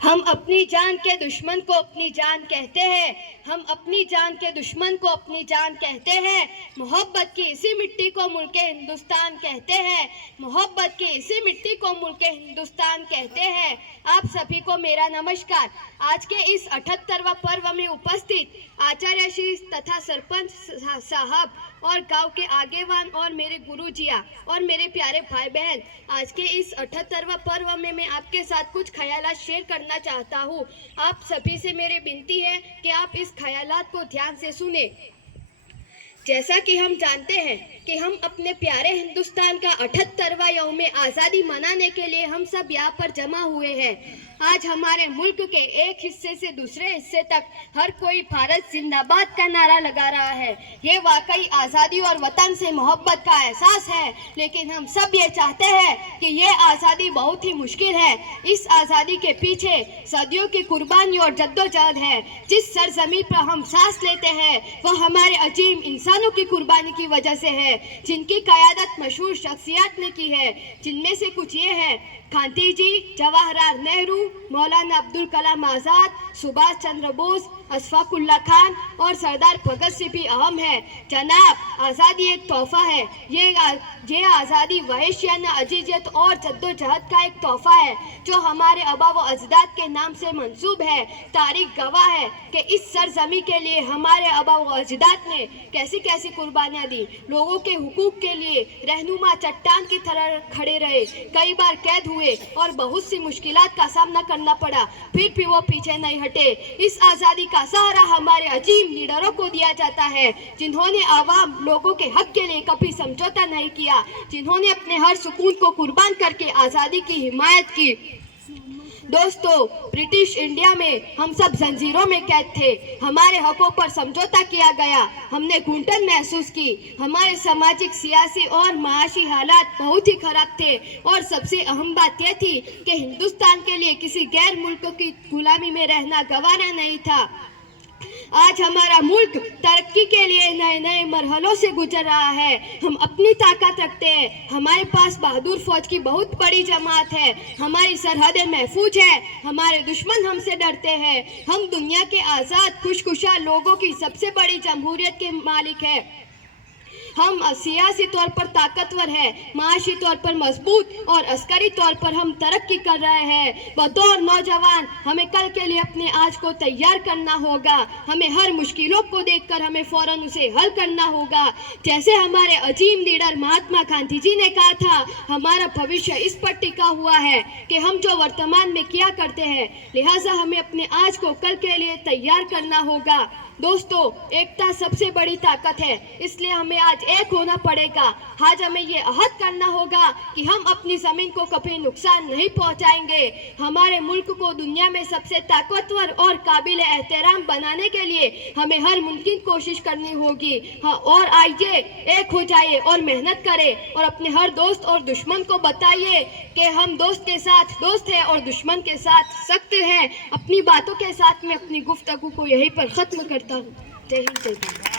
ہم اپنی جان کے دشمن کو اپنی جان کہتے ہیں، ہم اپنی جان کے دشمن کو اپنی جان کہتے ہیں، محبت کی اسی مٹی کو ملک ہندوستان کہتے ہیں، محبت کی اسی مٹی کو ملک ہندوستان کہتے ہیں۔ آپ سبھی کو میرا نمسکار۔ آج کے اس 78واں پرو میں اپستھت آچاریہ شری تتھا سرپنچ صاحب اور گاؤں کے آگےوان اور میرے گرو جیاں اور میرے پیارے بھائی بہن، آج کے اس 78واں پرو میں آپ کے ساتھ کچھ خیالات شیئر کرنا چاہتا ہوں۔ آپ سبھی سے میری بنتی ہے کہ آپ اس خیالات کو دھیان سے سنیں۔ جیسا کہ ہم جانتے ہیں کہ ہم اپنے پیارے ہندوستان کا 78واں یوم آزادی منانے کے لیے ہم سب یہاں پر جمع ہوئے ہیں۔ آج ہمارے ملک کے ایک حصے سے دوسرے حصے تک ہر کوئی بھارت زندہ باد کا نعرہ لگا رہا ہے۔ یہ واقعی آزادی اور وطن سے محبت کا احساس ہے، لیکن ہم سب یہ چاہتے ہیں کہ یہ آزادی بہت ہی مشکل ہے۔ اس آزادی کے پیچھے صدیوں کی قربانی اور جدوجہد ہے۔ جس سرزمین پر ہم سانس لیتے ہیں وہ ہمارے عظیم انسانوں کی قربانی کی وجہ سے ہے، جن کی قیادت مشہور شخصیات نے کی ہے، جن میں سے کچھ یہ ہیں: گاندھی جی، جواہر لال نہرو، مولانا عبدالکلام آزاد، سبھاش چندر بوس، اشفاق اللہ خان اور سردار بھگت سنگھ بھی اہم ہیں۔ جناب، آزادی ایک تحفہ ہے۔ یہ آزادی وحشیانہ عزیزیت اور جدوجہد کا ایک تحفہ ہے جو ہمارے آباء و اجداد کے نام سے منسوب ہے۔ تاریخ گواہ ہے کہ اس سرزمین کے لیے ہمارے آباء و اجداد نے کیسی کیسی قربانیاں دی، لوگوں کے حقوق کے لیے رہنما چٹان کی طرح کھڑے رہے، کئی بار قید ہوئے اور بہت سی مشکلات کا سامنا کرنا پڑا، پھر بھی وہ پیچھے نہیں ہٹے۔ اس آزادی کا سہرا ہمارے عظیم لیڈروں کو دیا جاتا ہے، جنہوں نے عوام لوگوں کے حق کے لیے کبھی سمجھوتا نہیں کیا، جنہوں نے اپنے ہر سکون کو قربان کر کے آزادی کی حمایت کی۔ دوستو، برٹش انڈیا میں ہم سب زنجیروں میں قید تھے، ہمارے حقوق پر سمجھوتا کیا گیا، ہم نے گھٹن محسوس کی، ہمارے سماجی، سیاسی اور معاشی حالات بہت ہی خراب تھے، اور سب سے اہم بات یہ تھی کہ ہندوستان کے لیے کسی غیر ملک کی غلامی میں رہنا گوارا نہیں تھا۔ آج ہمارا ملک ترقی کے لیے نئے نئے مرحلوں سے گزر رہا ہے۔ ہم اپنی طاقت رکھتے ہیں، ہمارے پاس بہادر فوج کی بہت بڑی جماعت ہے، ہماری سرحدیں محفوظ ہیں، ہمارے دشمن ہم سے ڈرتے ہیں، ہم دنیا کے آزاد خوشخوشا لوگوں کی سب سے بڑی جمہوریت کے مالک ہیں۔ ہم سیاسی طور پر طاقتور ہیں، معاشی طور پر مضبوط اور عسکری طور پر ہم ترقی کر رہے ہیں۔ بطور نوجوان ہمیں کل کے لیے اپنے آج کو تیار کرنا ہوگا، ہمیں ہر مشکلوں کو دیکھ کر ہمیں فوراً اسے حل کرنا ہوگا۔ جیسے ہمارے عظیم لیڈر مہاتما گاندھی جی نے کہا تھا، ہمارا بھوشیہ اس پر ٹکا ہوا ہے کہ ہم جو ورتمان میں کیا کرتے ہیں، لہٰذا ہمیں اپنے آج کو کل کے لیے تیار کرنا ہوگا۔ دوستو، ایکتا سب سے بڑی طاقت ہے، اس لیے ہمیں آج ایک ہونا پڑے گا۔ آج ہمیں یہ عہد کرنا ہوگا کہ ہم اپنی زمین کو کبھی نقصان نہیں پہنچائیں گے۔ ہمارے ملک کو دنیا میں سب سے طاقتور اور قابل احترام بنانے کے لیے ہمیں ہر ممکن کوشش کرنی ہوگی۔ اور آئیے ایک ہو جائیے اور محنت کریں، اور اپنے ہر دوست اور دشمن کو بتائیے کہ ہم دوست کے ساتھ دوست ہیں اور دشمن کے ساتھ سخت ہیں۔ اپنی باتوں کے ساتھ میں اپنی گفتگو کو یہیں پر ختم کرتا ہوں۔ جے ہند، جے بھارت۔